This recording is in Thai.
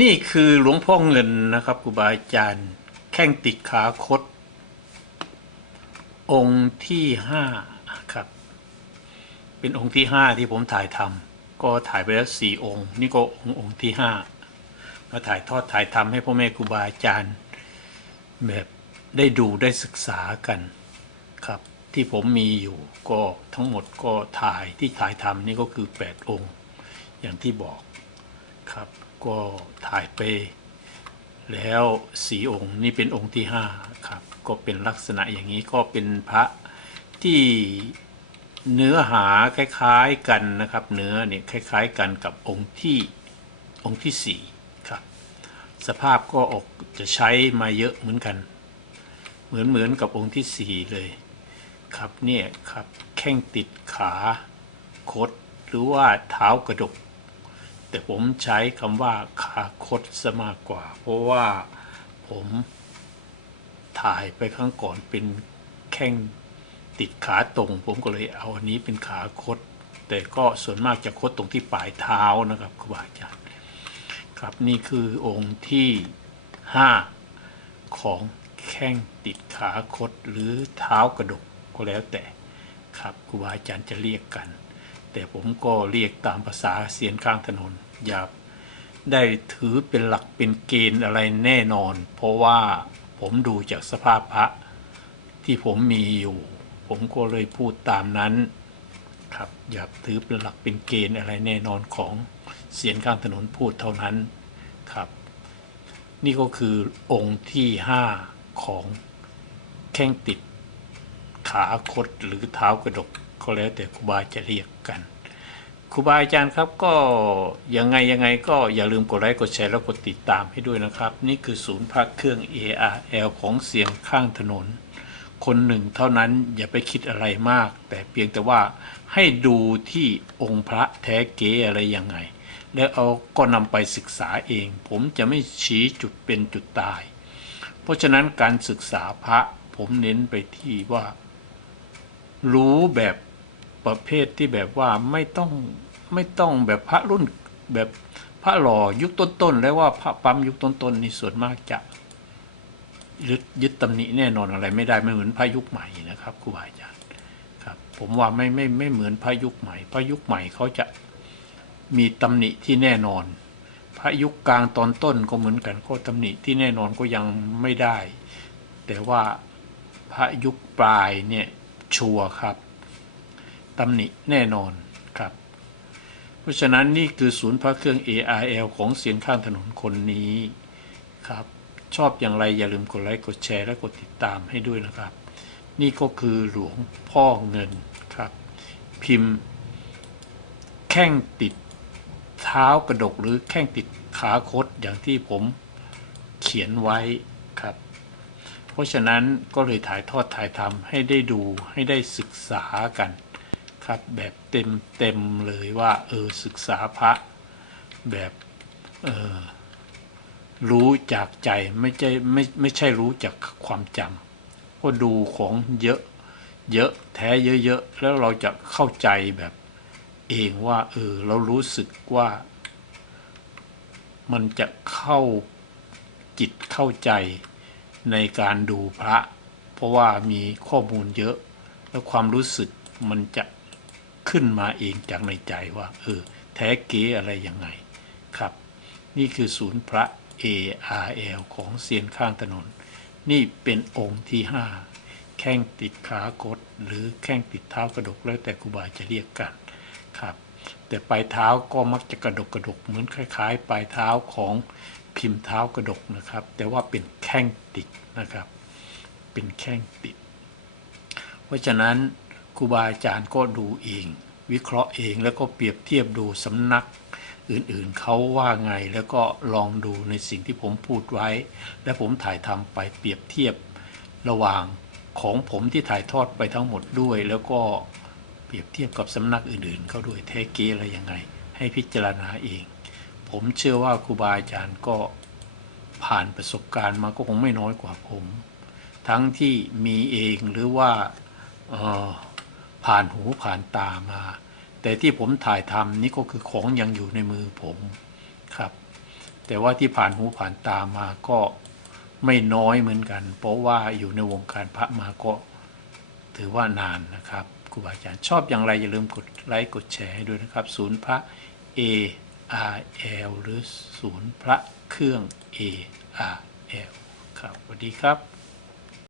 นี่คือหลวงพ่อเงินนะครับครูบาอาจารย์ แข้งติดขาคด องค์ที่ห้าครับ เป็นองค์ที่ห้าที่ผมถ่ายทำก็ถ่ายไปแล้วสี่องค์ นี่ก็องค์องค์ที่ห้ามาถ่ายทอดถ่ายทำให้พ่อแม่ครูบาอาจารย์ แบบได้ดูได้ศึกษากันครับ ที่ผมมีอยู่ก็ทั้งหมดก็ถ่ายที่ถ่ายทำนี่ก็คือ 8 องค์ อย่างที่บอก ครับ ก็ถ่ายไป แล้วสีองค์นี่เป็นองค์ที่ห้าครับก็เป็นลักษณะอย่างนี้ก็เป็นพระที่เนื้อหาคล้ายๆกันนะครับ เนื้อเนี่ยคล้าย ๆ กันกับองค์ที่องค์ที่สี่ครับ สภาพก็ออกจะใช้มาเยอะเหมือนกัน เหมือนเหมือนกับองค์ที่สี่เลยครับเนี่ยครับแข้งติดขาคดหรือว่าเท้ากระดก แต่ผมใช้คำว่าขาคดซะมากกว่า เพราะว่าผมถ่ายไปครั้งก่อนเป็นแข้งติดขาตรง ผมก็เลยเอาอันนี้เป็นขาคด แต่ก็ส่วนมากจะคดตรงที่ปลายเท้านะครับครูบาอาจารย์ครับนี่คือองค์ที่ 5 ของแข้งติดขาคดหรือเท้ากระดกก็แล้วแต่ครับครูบาอาจารย์จะเรียกกัน แต่ผมก็เรียกตามภาษาเสียนข้างถนน อย่าได้ถือเป็นหลักเป็นเกณฑ์อะไรแน่นอน เพราะว่าผมดูจากสภาพพระที่ผมมีอยู่ ผมก็เลยพูดตามนั้นครับอย่าถือเป็นหลักเป็นเกณฑ์อะไรแน่นอนของเสียนข้างถนนพูดเท่านั้นครับ นี่ก็คือองค์ที่ 5 ของแข้งติดขาคดหรือเท้ากระดกก็แล้วแต่ครูบาจะเรียกกัน ครูบาอาจารย์ครับก็ยังไงยังไงก็อย่าลืมกดไลค์กดแชร์แล้วกดติดตามให้ด้วยนะครับ นี่คือศูนย์พักเครื่อง ARL ของเสียงข้างถนน คนหนึ่งเท่านั้นอย่าไปคิดอะไรมาก แต่เพียงแต่ว่าให้ดูที่องค์พระแท้เก๋อะไรยังไง แล้วเอาก็นำไปศึกษาเอง ผมจะไม่ชี้จุดเป็นจุดตาย เพราะฉะนั้นการศึกษาพระผมเน้นไปที่ว่า รู้แบบ ประเภทที่แบบว่าไม่ต้องไม่ต้องแบบพระรุ่นแบบพระหล่อยุคต้นๆแล้วว่าพระปั๊มยุคต้นๆนี่ส่วนมากจะยึดยึดตำหนิแน่นอนอะไรไม่ได้ไม่เหมือนพระยุคใหม่นะครับครูบาอาจารย์ครับ ผมว่าไม่ไม่ไม่เหมือนพระยุคใหม่พระยุคใหม่เขาจะมีตำหนิที่แน่นอน พระยุคกลางตอนต้นก็เหมือนกันก็ตำหนิที่แน่นอนก็ยังไม่ได้ แต่ว่าพระยุคปลายเนี่ยชัวร์ครับ ตำหนิแน่นอนครับ เพราะฉะนั้นนี่คือศูนย์พระเครื่อง ARL ของเสียงข้างถนนคนนี้ครับ ชอบอย่างไรอย่าลืมกดไลค์กดแชร์และกดติดตามให้ด้วยนะครับ นี่ก็คือหลวงพ่อเงินครับ พิมพ์ แข้งติดเท้ากระดกหรือแข้งติดขาคดอย่างที่ผมเขียนไว้ครับ เพราะฉะนั้นก็เลยถ่ายทอดถ่ายทำให้ได้ดูให้ได้ศึกษากัน ครับแบบเต็มเต็มเลยว่า เออ ศึกษาพระแบบเออรู้จากใจไม่ใช่ไม่ไม่ใช่รู้จากความจำก็ดูของเยอะเยอะแท้เยอะๆแล้วเราจะเข้าใจแบบเองว่า เออ เรารู้สึกว่า มันจะเข้าจิตเข้าใจในการดูพระ เพราะว่ามีข้อมูลเยอะ แล้วความรู้สึกมันจะ ขึ้นมาเองจากในใจว่า เออ แท้เก๋อะไรยังไงครับ นี่คือศูนย์พระ ARL ของเซียนข้างถนน นี่เป็นองค์ที่ 5 แข้งติดขากด หรือแข้งติดเท้ากระดกแล้วแต่ครูบาจะเรียกกันครับ แต่ปลายเท้าก็มักจะกระดกกระดกเหมือนคล้ายๆ ปลายเท้าของพิมพ์เท้ากระดกนะครับ แต่ว่าเป็นแข้งติดนะครับ เป็นแข้งติด เพราะฉะนั้น ครูบาอาจารย์ก็ดูเอง วิเคราะห์เองแล้วก็เปรียบเทียบดูสำนักอื่นๆเขาว่าไงแล้วก็ลองดูในสิ่งที่ผมพูดไว้ และผมถ่ายทำไปเปรียบเทียบระหว่างของผมที่ถ่ายทอดไปทั้งหมดด้วย แล้วก็เปรียบเทียบกับสำนักอื่นๆเขาด้วยแท้เก๊อะไรยังไง ให้พิจารณาเอง ผมเชื่อว่าครูบาอาจารย์ก็ผ่านประสบการณ์มาก็คงไม่น้อยกว่าผม ทั้งที่มีเองหรือว่าเออ ผ่านหูผ่านตามา แต่ที่ผมถ่ายทำนี่ก็คือของยังอยู่ในมือผมครับ แต่ว่าที่ผ่านหูผ่านตามาก็ไม่น้อยเหมือนกัน เพราะว่าอยู่ในวงการพระมาก็ถือว่านานนะครับครูบาอาจารย์ชอบอย่างไรอย่าลืมกดไลค์กดแชร์ให้ด้วยนะครับ ศูนย์พระ A R L หรือศูนย์พระเครื่อง A R L ครับสวัสดีครับ